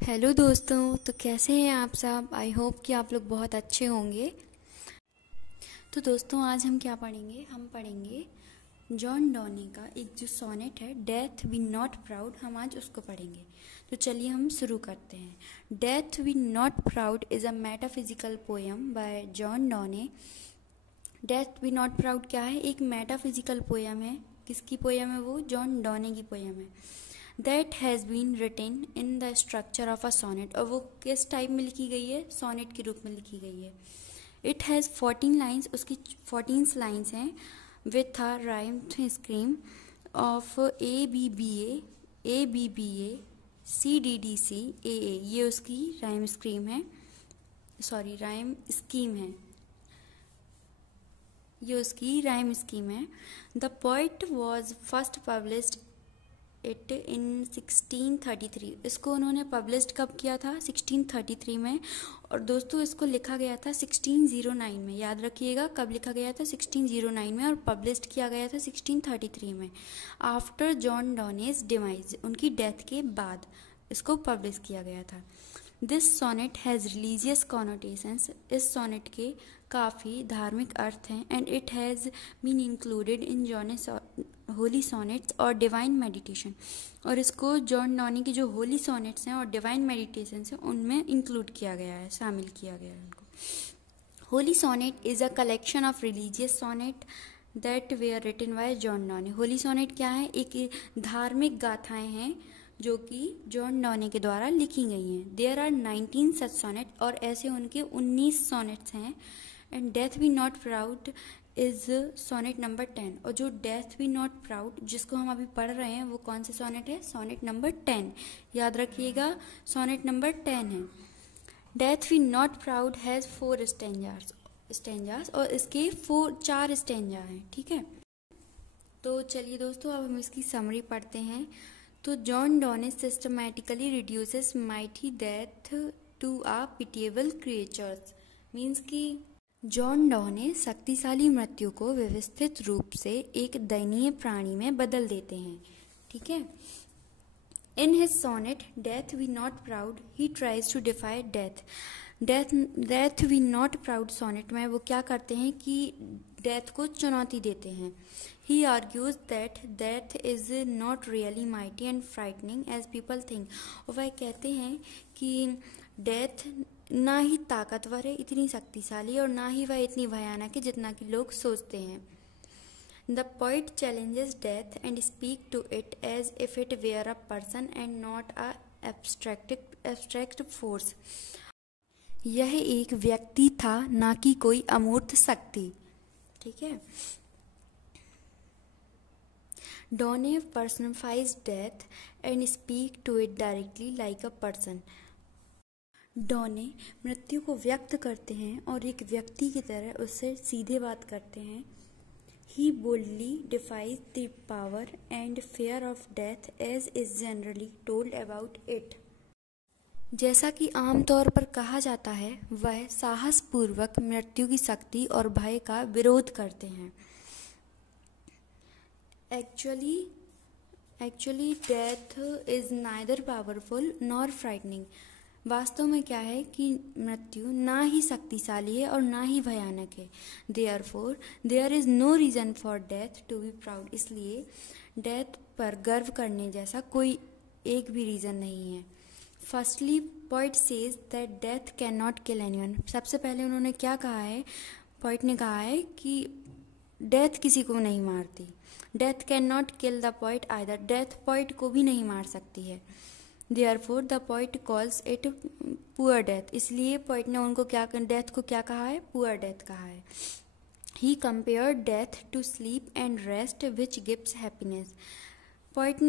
Hello दोस्तों, तो कैसे हैं आप सब। आई होप कि आप लोग बहुत अच्छे होंगे। तो दोस्तों आज हम क्या पढ़ेंगे, हम पढ़ेंगे जॉन डॉने का एक जो सोनेट है, डेथ वी नॉट प्राउड, हम आज उसको पढ़ेंगे। तो चलिए हम शुरू करते हैं। Death be not proud is a metaphysical poem by John Donne. Death be not proud क्या है? एक मेटाफिजिकल पोएम है। किसकी पोएम है वो? जॉन डॉने की पोएम है। That has been written in the structure of a sonnet, और वो किस टाइप में लिखी गई है? सोनेट के रूप में लिखी गई है। इट हैज़ 14 लाइन्स, उसकी 14 लाइन्स हैं, with a rhyme scheme of A B B A C D D C A, ये उसकी राइम स्कीम है, सॉरी राइम स्कीम है, ये उसकी राइम स्कीम है। The poet was first published it in 1633। इसको उन्होंने पब्लिश्ड कब किया था? 1633 में। और दोस्तों इसको लिखा गया था 1609 में। याद रखिएगा कब लिखा गया था? 1609 में, और पब्लिश्ड किया गया था 1633 में। आफ्टर जॉन डॉनेस डिमाइज, उनकी डेथ के बाद इसको पब्लिश किया गया था। This sonnet has religious connotations, इस सोनेट के काफ़ी धार्मिक अर्थ हैं। And it has been included in Donne's holy sonnets और डिवाइन मेडिटेशन, और इसको जॉन डॉनी की जो होली सोनेट्स हैं और डिवाइन मेडिटेशंस हैं उनमें इंक्लूड किया गया है, शामिल किया गया है उनको। Holy sonnet is a collection of religious sonnet that were written by John Donne. Holy sonnet क्या है? एक धार्मिक गाथाएं हैं जो कि जॉन डॉने के द्वारा लिखी गई हैं। देयर आर 19 सच सोनेट, और ऐसे उनके 19 सोनेट्स हैं। And death be not proud is sonnet number 10, और जो डेथ वी नॉट प्राउड जिसको हम अभी पढ़ रहे हैं वो कौन से सोनेट है? Sonnet number 10। याद रखिएगा सोनेट नंबर 10 है। Death be not proud has 4 stanzas, और इसके 4 स्टेंजा हैं, ठीक है। तो चलिए दोस्तों अब हम इसकी समरी पढ़ते हैं। तो John Donne systematically reduces mighty death to a pitiable creatures, means कि जॉन डॉने शक्तिशाली मृत्यु को व्यवस्थित रूप से एक दयनीय प्राणी में बदल देते हैं, ठीक है। In his sonnet death be not proud he tries to defy death be not proud sonnet में वो क्या करते हैं कि डेथ को चुनौती देते हैं। He argues that death is not really mighty and frightening as people think, और वह कहते हैं कि डेथ ना ही ताकतवर है, इतनी शक्तिशाली, और ना ही वह इतनी भयानक है जितना कि लोग सोचते हैं। The poet challenges death and speaks to it as if it were a person and not a abstract force. यह एक व्यक्ति था, ना कि कोई अमूर्त शक्ति, ठीक है। Donne personifies death and speaks to it directly like a person. डॉने मृत्यु को व्यक्त करते हैं और एक व्यक्ति की तरह उससे सीधे बात करते हैं। He boldly defies the power and fear of death as is generally told about it. जैसा कि आमतौर पर कहा जाता है, वह साहसपूर्वक मृत्यु की शक्ति और भय का विरोध करते हैं। Actually, death is neither powerful nor frightening. वास्तव में क्या है कि मृत्यु ना ही शक्तिशाली है और ना ही भयानक है। Therefore, there is no reason for death to be proud. इसलिए डेथ पर गर्व करने जैसा कोई एक भी रीज़न नहीं है। Firstly, poet says that death cannot kill anyone. सबसे पहले उन्होंने क्या कहा है? पोइट ने कहा है कि डेथ किसी को नहीं मारती। Death can not kill the poet either, death poet को भी नहीं मार सकती है। Therefore, the poet calls it poor death. इसलिए पोइट ने उनको डेथ को क्या कहा है? पुअर डेथ कहा है। He compared death to sleep and rest which gives happiness. Poet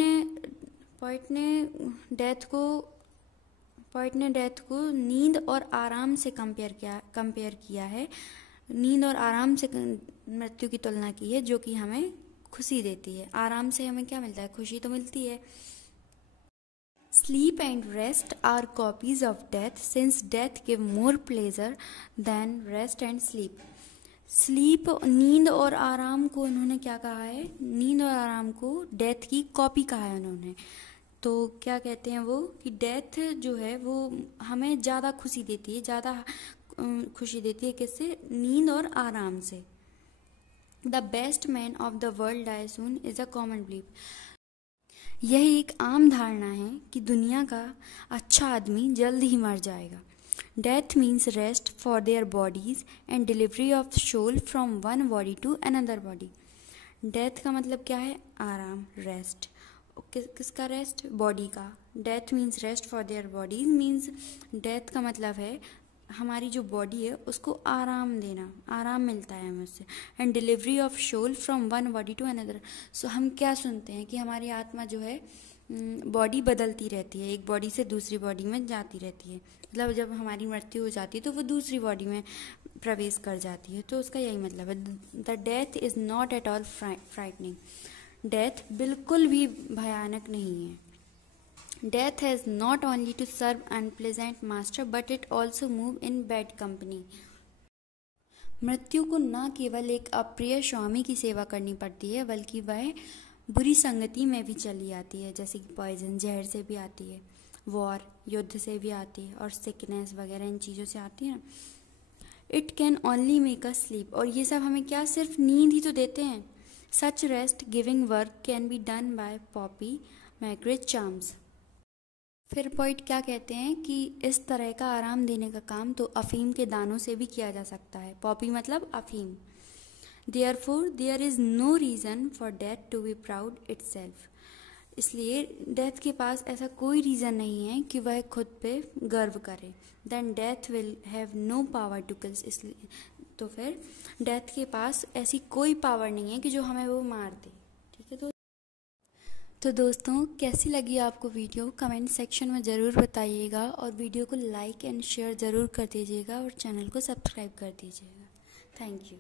ने डेथ को नींद और आराम से कंपेयर किया है। नींद और आराम से मृत्यु की तुलना की है, जो कि हमें खुशी देती है। आराम से हमें क्या मिलता है? खुशी तो मिलती है। Sleep and rest are copies of death, since death give more pleasure than rest and sleep. Sleep, नींद और आराम को उन्होंने क्या कहा है? नींद और आराम को डेथ की कॉपी कहा है उन्होंने, तो क्या कहते हैं वो कि डेथ जो है वो हमें ज़्यादा खुशी देती है, ज़्यादा खुशी देती है किससे? नींद और आराम से। The best man of the world die soon is a common belief. यह एक आम धारणा है कि दुनिया का अच्छा आदमी जल्द ही मर जाएगा। Death means rest for their bodies and delivery of soul from one body to another body. Death का मतलब क्या है? आराम, रेस्ट। किसका रेस्ट? बॉडी का। Death means rest for their bodies means death का मतलब है हमारी जो बॉडी है उसको आराम देना, आराम मिलता है हमें उससे। And delivery of soul from one body to another. So हम क्या सुनते हैं कि हमारी आत्मा जो है बॉडी बदलती रहती है, एक बॉडी से दूसरी बॉडी में जाती रहती है। मतलब जब हमारी मृत्यु हो जाती है तो वो दूसरी बॉडी में प्रवेश कर जाती है। तो उसका यही मतलब है, the death is not at all frightening. Death बिल्कुल भी भयानक नहीं है। Death has not only to serve unpleasant master but it also move in bad company. मृत्यु को न केवल एक अप्रिय स्वामी की सेवा करनी पड़ती है बल्कि वह बुरी संगति में भी चली आती है, जैसे कि पॉइजन, जहर से भी आती है, वॉर, युद्ध से भी आती है, और सिकनेस वगैरह इन चीज़ों से आती है ना। It can only make us sleep. और ये सब हमें क्या सिर्फ नींद ही तो देते हैं। Such rest giving work can be done by poppy migrate charms. फिर पॉइंट क्या कहते हैं कि इस तरह का आराम देने का काम तो अफीम के दानों से भी किया जा सकता है। पॉपी मतलब अफीम। Therefore there is no reason for death to be proud itself. इसलिए डेथ के पास ऐसा कोई रीज़न नहीं है कि वह खुद पे गर्व करे। Then death will have no power to kills. इसलिए तो फिर डेथ के पास ऐसी कोई पावर नहीं है कि जो हमें वो मार दे। ठीक है, तो दोस्तों कैसी लगी आपको वीडियो? कमेंट सेक्शन में ज़रूर बताइएगा और वीडियो को लाइक एंड शेयर ज़रूर कर दीजिएगा और चैनल को सब्सक्राइब कर दीजिएगा। Thank you.